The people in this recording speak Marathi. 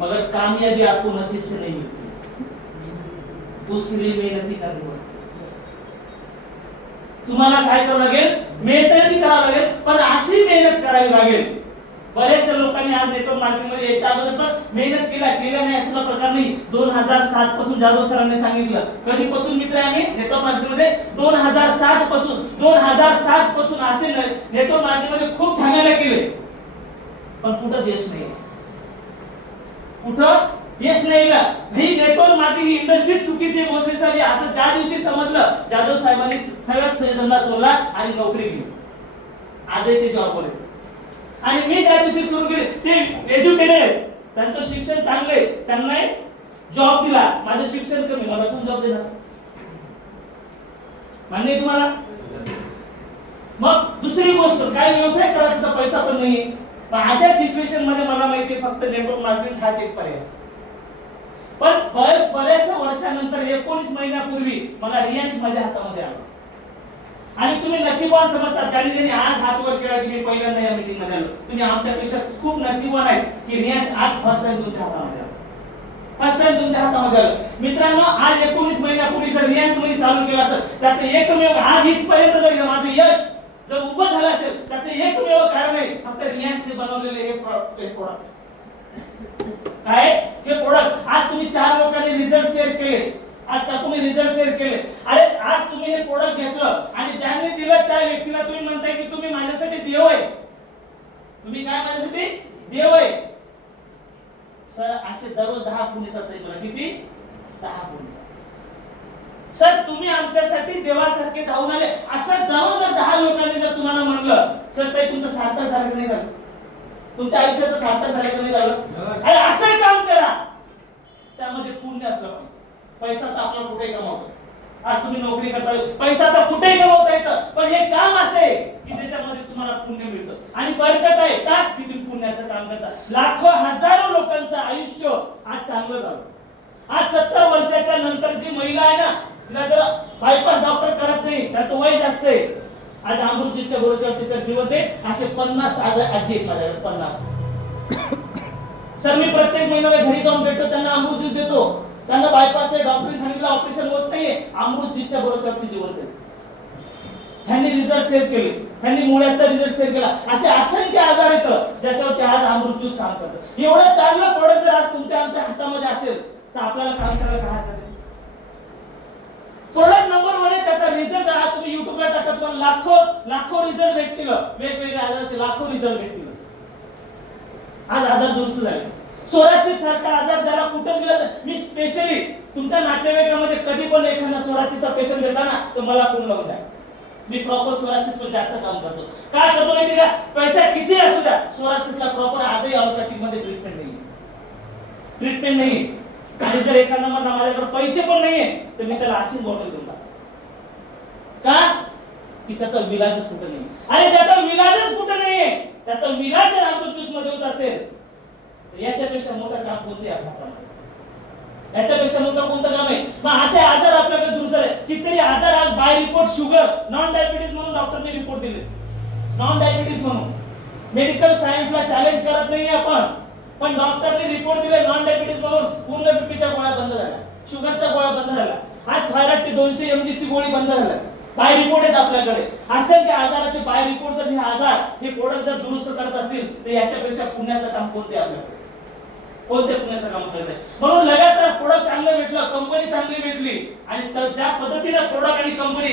मगर कामयाबी आपको नसीब से नहीं मिलती, उसके लिए मेहनत ही करनी पड़ती। तुम्हाला काय करावं लागेल, मेहनत करावं लागेल, पण अशी मेहनत करावी लागेल। बरेचशा लोकांनी आज नेटवर्क मार्केटिंग मध्ये याच्या अगोदर पण मेहनत केल्या नाही असा प्रकार नाही। 2007 पासून जाधव सरांनी सांगितलं, कधीपासून मित्र आम्ही नेटवर्क मार्केटिंग मध्ये 2007 पासून असे नेटवर्क मार्केटिंग मध्ये खूप झमेला केले, पण कुठं यश नाही, कुठं यश नाही का। ही नेटवर्क मार्केटिंग इंडस्ट्री चुकीची मोजली साहेब असं ज्या दिवशी समजलं, जाधव साहेबांनी सगळ्यात धंदा सोडला आणि नोकरी केली। आजही ते जॉबवर आहेत। आणि मी ज्या दिवशी सुरू केली, ते एज्युकेटेड आहेत, त्यांचं शिक्षण चांगलं आहे, त्यांना जॉब दिला, माझं शिक्षण कमी, मला कोण जॉब देणार? मान्य आहे तुम्हाला? मग दुसरी गोष्ट, काय व्यवसाय करायचा तर पैसा पण नाहीये, पण अशा सिच्युएशन मध्ये मला माहिती आहे फक्त नेटवर्क मार्केटिंग हाच एक पर्याय असतो। पण बऱ्याचशा वर्षानंतर 19 महिन्यापूर्वी मला रियांश माझ्या हातामध्ये आला आणि तुम्ही नशीबवान समजता, ज्यांनी आज हात वर केला की मी पहिल्यांदा या मीटिंग मध्ये आलो, तुम्ही आमच्यापेक्षा खूप नशीबवान आहे की रियांश आज फर्स्ट टाइम तुमच्या हातामध्ये आला, फर्स्ट टाइम तुमच्या हातामध्ये आलं। मित्रांनो, आज 19 महिन्यापूर्वी जर रियांश मध्ये चालू केला असेल, त्याचं एकमेव आज इथपर्यंत जर माझं यश जर उभं झालं असेल, त्याचं एकमेव कारण आहे फक्त रियांशने बनवलेले हे प्रोडक्ट। काय हे प्रोडक्ट? आज तुम्ही 4 लोकांनी रिझल्ट शेअर केले, आज का तुम्ही रिझल्ट शेअर केले, अरे आज तुम्ही हे प्रोडक्ट घेतलं आणि ज्यांनी दिलं त्या व्यक्तीला तुम्ही म्हणताय की तुम्ही माझ्यासाठी देव आहे, तुम्ही काय माझ्यासाठी देव आहे। सर असे दररोज 10 फोन येतात मला, किती? 10 फोन येतात। सर तुम्ही आमच्यासाठी देवासारखे धावून आले, असं दररोज जर 10 लोकांनी जर तुम्हाला म्हणलं, सर ताई तुमचं सार्थक झालं की नाही झालं, तुमच्या आयुष्याचं सार्थक झालं की नाही झालं, अरे असं काम करा, त्यामध्ये पुण्य असलं पाहिजे। पैसा तर आपला कुठेही कमावतो, आज तुम्ही नोकरी करता, पैसा तर कुठेही कमावता येतं, पण हे काम असे की त्याच्यामध्ये तुम्हाला पुण्य मिळतं आणि बरकत आहे का की तुम्ही पुण्याचं काम करता। लाखो हजारो लोकांचं आयुष्य आज चांगलं झालं। आज 70 वर्षाच्या नंतर जी महिला आहे ना, तिला जर बायपास डॉक्टर करत नाही, त्याचं वय जास्त आहे, आज अमृतजीच्या भरोश्यावरती सर जिवंत आहे, असे 50 आजी आहेत माझ्याकडे, 50। सर मी प्रत्येक महिन्याला घरी जाऊन भेटतो, त्यांना अमृत ज्यूस देतो, त्यांना बायपास आहे, डॉक्टरने सांगितलं ऑपरेशन होत नाहीये, अमृतजीच्या भरोश्यावरती जिवंत आहे। त्यांनी रिझल्ट शेअर केले, त्यांनी मुळ्याचा रिझल्ट शेअर केला, असे असंख्य आजार आहेत ज्याच्यावरती आज अमृत ज्यूस काम करतं। एवढं चांगलं प्रोडक्ट जर आज तुमच्या आमच्या हातामध्ये असेल तर आपल्याला काम करायला काय हरकत आहे? प्रोडक्ट नंबर 1 आहे, त्याचा रिझल्ट आज तुम्ही युट्यूबला टाकत, पण लाखो रिझल्ट भेटतील, वेगवेगळ्या आजाराचे लाखो रिझल्ट भेटतील। आज आजार दुरुस्त झाले, सोरायसिस सारखा आजार ज्याला कुठेच गेला, मी स्पेशली तुमच्या नातेवाईकामध्ये कधी पण एखादा सोरायसिसचा पेशंट भेटला ना तर मला फोन लावून द्या, मी प्रॉपर सोरायसिस वर जास्त काम करतो। काय करतो माहिती का, पैसा किती असू द्या, सोरायसिसला प्रॉपर आजही ॲलोपॅथिक मध्ये ट्रीटमेंट नाही। आणि जर एखादा म्हणला माझ्याकडे पैसे पण नाहीये तर मी त्याला अशीच बॉटल देऊन टाकतो, का की त्याचा विलाजच कुठे नाही। अरे ज्याचा विलाजच कुठे नाहीये, त्याचा विलाज जर अमृत ज्यूस मध्ये होत असेल, याच्यापेक्षा मोठं काम कोणते आहे हातामध्ये? याच्यापेक्षा मोठं कोणतं काम आहे? मग असे आजार आपल्याकडे दूर झाले, कितीतरी आजार आज by report sugar, non diabetes म्हणून डॉक्टरने रिपोर्ट दिले, नॉन डायबिटीज म्हणून। मेडिकल सायन्सला चॅलेंज करत नाहीये आपण, पण डॉक्टरने रिपोर्ट दिले नॉन डायबिटीज म्हणून, पूर्ण बीपीच्या गोळ्या बंद झाल्या, शुगरच्या गोळ्या बंद झाल्या, आज थायरॉइडची 200 mg ची गोळी बंद झाल्या, बाय रिपोर्ट आहेत आपल्याकडे। असंख्य आजाराचे बाय रिपोर्ट जर हे आजार हे प्रोडक्ट जर दुरुस्त करत असतील तर याच्यापेक्षा पुण्याचं काम कोणते आपल्याकडे? कोणते पुण्याचं काम करत आहे? म्हणून लगातार प्रोडक्ट चांगलं भेटलं, कंपनी चांगली भेटली आणि ज्या पद्धतीने प्रोडक्ट आणि कंपनी